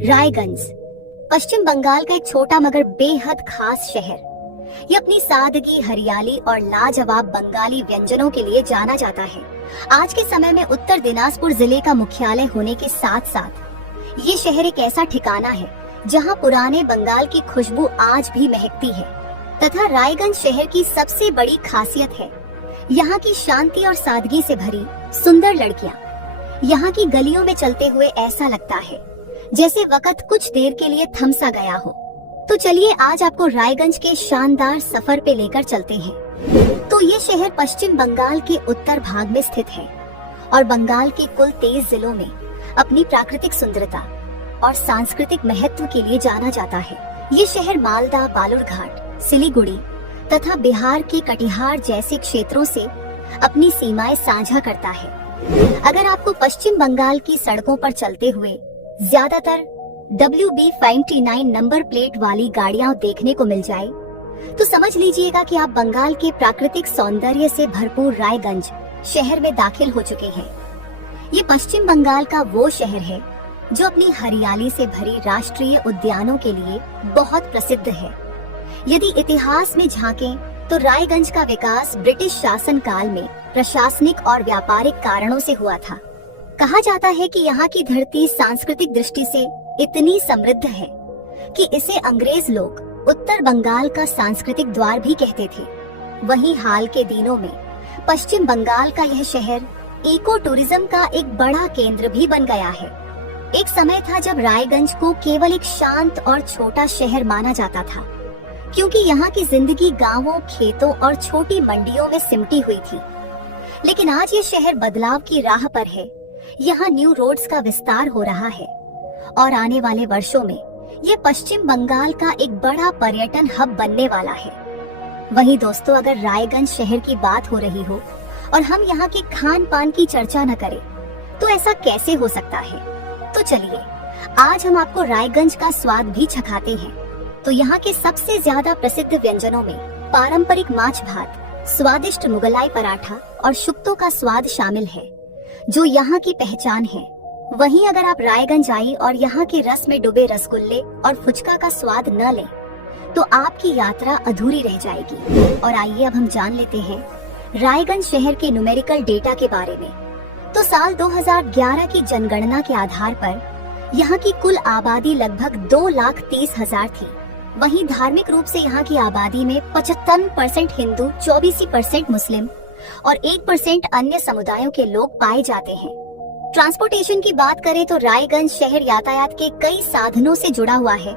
रायगंज पश्चिम बंगाल का एक छोटा मगर बेहद खास शहर। ये अपनी सादगी, हरियाली और लाजवाब बंगाली व्यंजनों के लिए जाना जाता है। आज के समय में उत्तर दिनाजपुर जिले का मुख्यालय होने के साथ साथ ये शहर एक ऐसा ठिकाना है जहां पुराने बंगाल की खुशबू आज भी महकती है। तथा रायगंज शहर की सबसे बड़ी खासियत है यहाँ की शांति और सादगी से भरी सुंदर लड़कियाँ। यहाँ की गलियों में चलते हुए ऐसा लगता है जैसे वक्त कुछ देर के लिए थम सा गया हो। तो चलिए आज आपको रायगंज के शानदार सफर पे लेकर चलते हैं। तो ये शहर पश्चिम बंगाल के उत्तर भाग में स्थित है और बंगाल के कुल 23 जिलों में अपनी प्राकृतिक सुंदरता और सांस्कृतिक महत्व के लिए जाना जाता है। ये शहर मालदा, बालूरघाट, सिलीगुड़ी तथा बिहार के कटिहार जैसे क्षेत्रों से अपनी सीमाएं साझा करता है। अगर आपको पश्चिम बंगाल की सड़कों पर चलते हुए ज्यादातर WB59 नंबर प्लेट वाली गाड़ियां देखने को मिल जाए तो समझ लीजिएगा कि आप बंगाल के प्राकृतिक सौंदर्य से भरपूर रायगंज शहर में दाखिल हो चुके हैं। ये पश्चिम बंगाल का वो शहर है जो अपनी हरियाली से भरी राष्ट्रीय उद्यानों के लिए बहुत प्रसिद्ध है। यदि इतिहास में झांकें तो रायगंज का विकास ब्रिटिश शासन काल में प्रशासनिक और व्यापारिक कारणों से हुआ था। कहा जाता है कि यहाँ की धरती सांस्कृतिक दृष्टि से इतनी समृद्ध है कि इसे अंग्रेज लोग उत्तर बंगाल का सांस्कृतिक द्वार भी कहते थे। वहीं हाल के दिनों में पश्चिम बंगाल का यह शहर इको टूरिज्म का एक बड़ा केंद्र भी बन गया है। एक समय था जब रायगंज को केवल एक शांत और छोटा शहर माना जाता था, क्योंकि यहाँ की जिंदगी गांवों, खेतों और छोटी मंडियों में सिमटी हुई थी। लेकिन आज ये शहर बदलाव की राह पर है। यहाँ न्यू रोड्स का विस्तार हो रहा है और आने वाले वर्षों में ये पश्चिम बंगाल का एक बड़ा पर्यटन हब बनने वाला है। वहीं दोस्तों, अगर रायगंज शहर की बात हो रही हो और हम यहाँ के खान पान की चर्चा न करें तो ऐसा कैसे हो सकता है। तो चलिए आज हम आपको रायगंज का स्वाद भी चखाते हैं। तो यहाँ के सबसे ज्यादा प्रसिद्ध व्यंजनों में पारंपरिक माछ भात, स्वादिष्ट मुगलाई पराठा और शुक्तों का स्वाद शामिल है, जो यहाँ की पहचान है। वहीं अगर आप रायगंज आई और यहाँ के रस में डूबे रसगुल्ले और फुचका का स्वाद न लें तो आपकी यात्रा अधूरी रह जाएगी। और आइए अब हम जान लेते हैं रायगंज शहर के न्यूमेरिकल डेटा के बारे में। तो साल 2011 की जनगणना के आधार पर यहाँ की कुल आबादी लगभग 2,30,000 थी। वहीं धार्मिक रूप से यहाँ की आबादी में 75% हिंदू, 24% मुस्लिम और 1% अन्य समुदायों के लोग पाए जाते हैं। ट्रांसपोर्टेशन की बात करें तो रायगंज शहर यातायात के कई साधनों से जुड़ा हुआ है,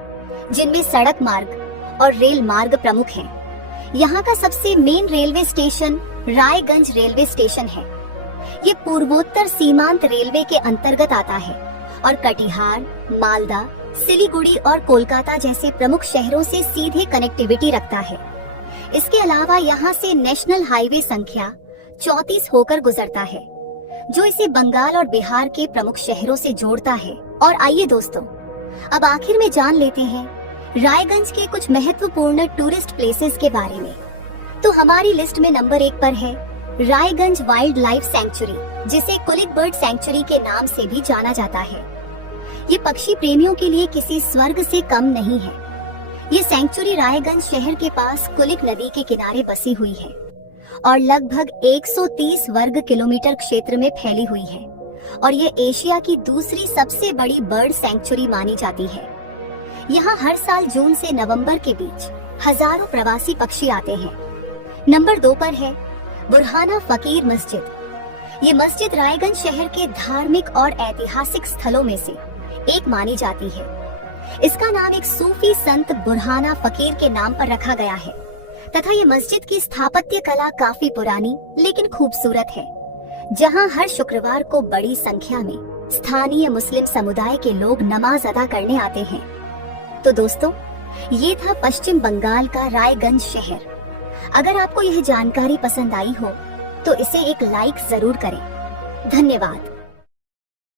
जिनमें सड़क मार्ग और रेल मार्ग प्रमुख हैं। यहाँ का सबसे main railway station Raiganj railway station है। ये पूर्वोत्तर सीमांत रेलवे के अंतर्गत आता है और कटिहार, मालदा, सिलीगुड़ी और कोलकाता जैसे प्रमुख शहरों से सीधे कनेक्टिविटी रखता है। इसके अलावा यहाँ से नेशनल हाईवे संख्या 34 होकर गुजरता है, जो इसे बंगाल और बिहार के प्रमुख शहरों से जोड़ता है। और आइए दोस्तों, अब आखिर में जान लेते हैं रायगंज के कुछ महत्वपूर्ण टूरिस्ट प्लेसेस के बारे में। तो हमारी लिस्ट में नंबर 1 पर है रायगंज वाइल्ड लाइफ सेंचुरी, जिसे कुलिक बर्ड सेंचुरी के नाम से भी जाना जाता है। ये पक्षी प्रेमियों के लिए किसी स्वर्ग से कम नहीं है। ये सेंचुरी रायगंज शहर के पास कुलिक नदी के किनारे बसी हुई है और लगभग 130 वर्ग किलोमीटर क्षेत्र में फैली हुई है और ये एशिया की दूसरी सबसे बड़ी बर्ड सेंचुरी मानी जाती है। यहाँ हर साल जून से नवंबर के बीच हजारों प्रवासी पक्षी आते हैं। नंबर 2 पर है बुरहाना फकीर मस्जिद। ये मस्जिद रायगंज शहर के धार्मिक और ऐतिहासिक स्थलों में से एक मानी जाती है। इसका नाम एक सूफी संत बुरहाना फकीर के नाम पर रखा गया है तथा ये मस्जिद की स्थापत्य कला काफी पुरानी लेकिन खूबसूरत है, जहां हर शुक्रवार को बड़ी संख्या में स्थानीय मुस्लिम समुदाय के लोग नमाज अदा करने आते हैं। तो दोस्तों, ये था पश्चिम बंगाल का रायगंज शहर। अगर आपको यह जानकारी पसंद आई हो तो इसे एक लाइक जरूर करें। धन्यवाद।